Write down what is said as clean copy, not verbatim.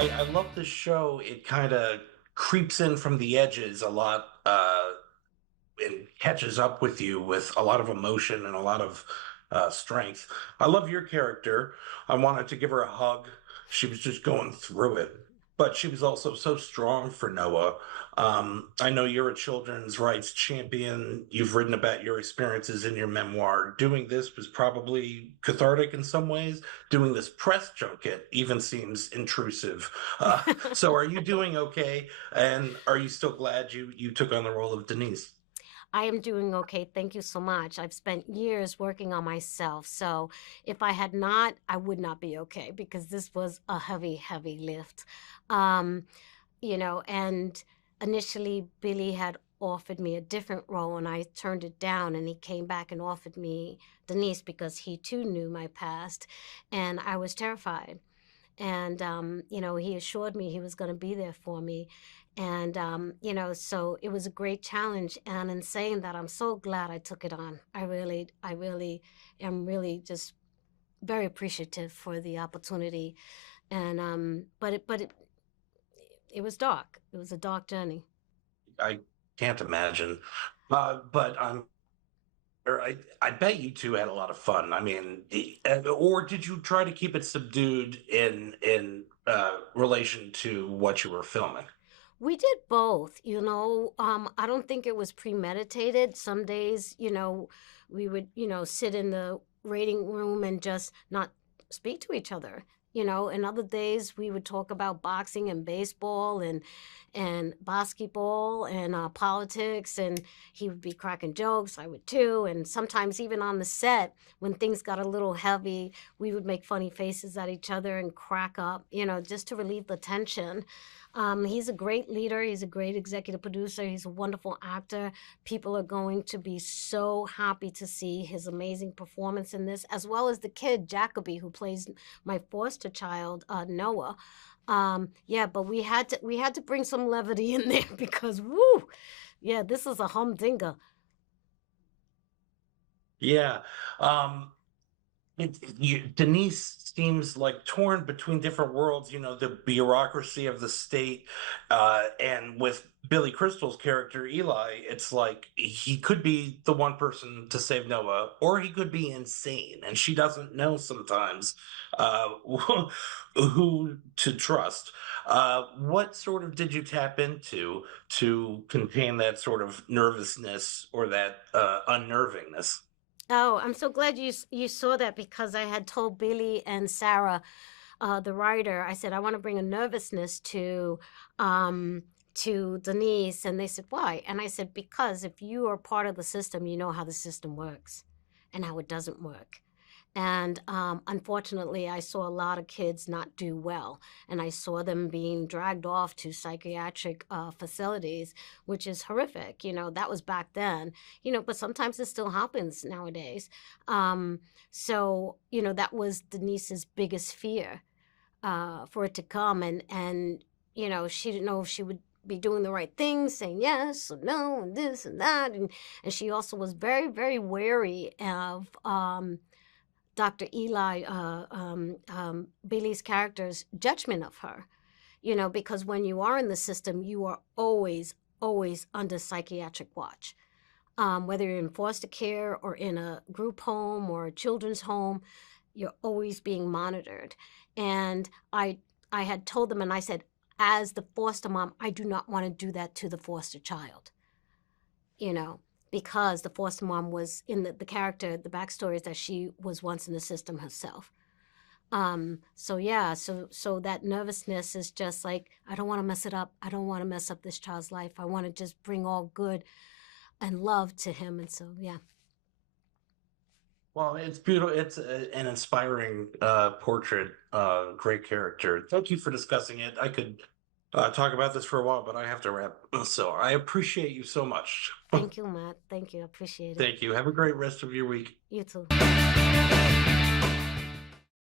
I love this show. It kind of creeps in from the edges a lot, and catches up with you with a lot of emotion and a lot of strength. I love your character. I wanted to give her a hug. She was just going through it, but she was also so strong for Noah. I know you're a children's rights champion. You've written about your experiences in your memoir. Doing this was probably cathartic in some ways. Doing this press junket even seems intrusive. So, are you doing okay? And are you still glad you took on the role of Denise? I am doing okay. Thank you so much. I've spent years working on myself. So if I had not, I would not be okay because this was a heavy, heavy lift. Um, and initially Billy had offered me a different role and I turned it down, and he came back and offered me Denise because he too knew my past, and I was terrified. And he assured me he was going to be there for me. And so it was a great challenge, and in saying that, I'm so glad I took it on. I really am really just very appreciative for the opportunity. And it was dark. It was a dark journey. I can't imagine. But I bet you two had a lot of fun. I mean, or did you try to keep it subdued in relation to what you were filming? We did both, I don't think it was premeditated. Some days, we would, sit in the rating room and just not speak to each other. And other days we would talk about boxing and baseball and basketball and politics, and he would be cracking jokes, I would too. And sometimes even on the set, when things got a little heavy, we would make funny faces at each other and crack up, just to relieve the tension. He's a great leader. He's a great executive producer. He's a wonderful actor. People are going to be so happy to see his amazing performance in this, as well as the kid Jacoby, who plays my foster child, Noah. Yeah, but we had to bring some levity in there because woo, yeah, this is a humdinger. Yeah. Um, Denise seems like torn between different worlds, the bureaucracy of the state, and with Billy Crystal's character, Eli, it's like he could be the one person to save Noah, or he could be insane, and she doesn't know sometimes uh, who to trust. What sort of did you tap into to contain that sort of nervousness or that unnervingness? Oh, I'm so glad you saw that because I had told Billy and Sarah, the writer, I said I want to bring a nervousness to Denise, and they said why? And I said because if you are part of the system, you know how the system works and how it doesn't work. And unfortunately, I saw a lot of kids not do well, and I saw them being dragged off to psychiatric facilities, which is horrific. That was back then. But sometimes it still happens nowadays. So that was Denise's biggest fear, for it to come, and she didn't know if she would be doing the right thing, saying yes or no, and this and that, and she also was very, very wary of Dr. Eli, Billy's character's judgment of her, because when you are in the system, you are always, always under psychiatric watch. Whether you're in foster care or in a group home or a children's home, you're always being monitored. And I had told them, and I said, as the foster mom, I do not want to do that to the foster child, you know, because the foster mom was in the character, the backstory is that she was once in the system herself. So yeah, so that nervousness is just like, I don't want to mess it up. I don't want to mess up this child's life. I want to just bring all good and love to him. And so yeah. Well, it's beautiful. It's an inspiring portrait, great character. Thank you for discussing it. I could talk about this for a while, but I have to wrap. So I appreciate you so much. Thank you, Matt. Thank you. I appreciate it. Thank you. Have a great rest of your week. You too.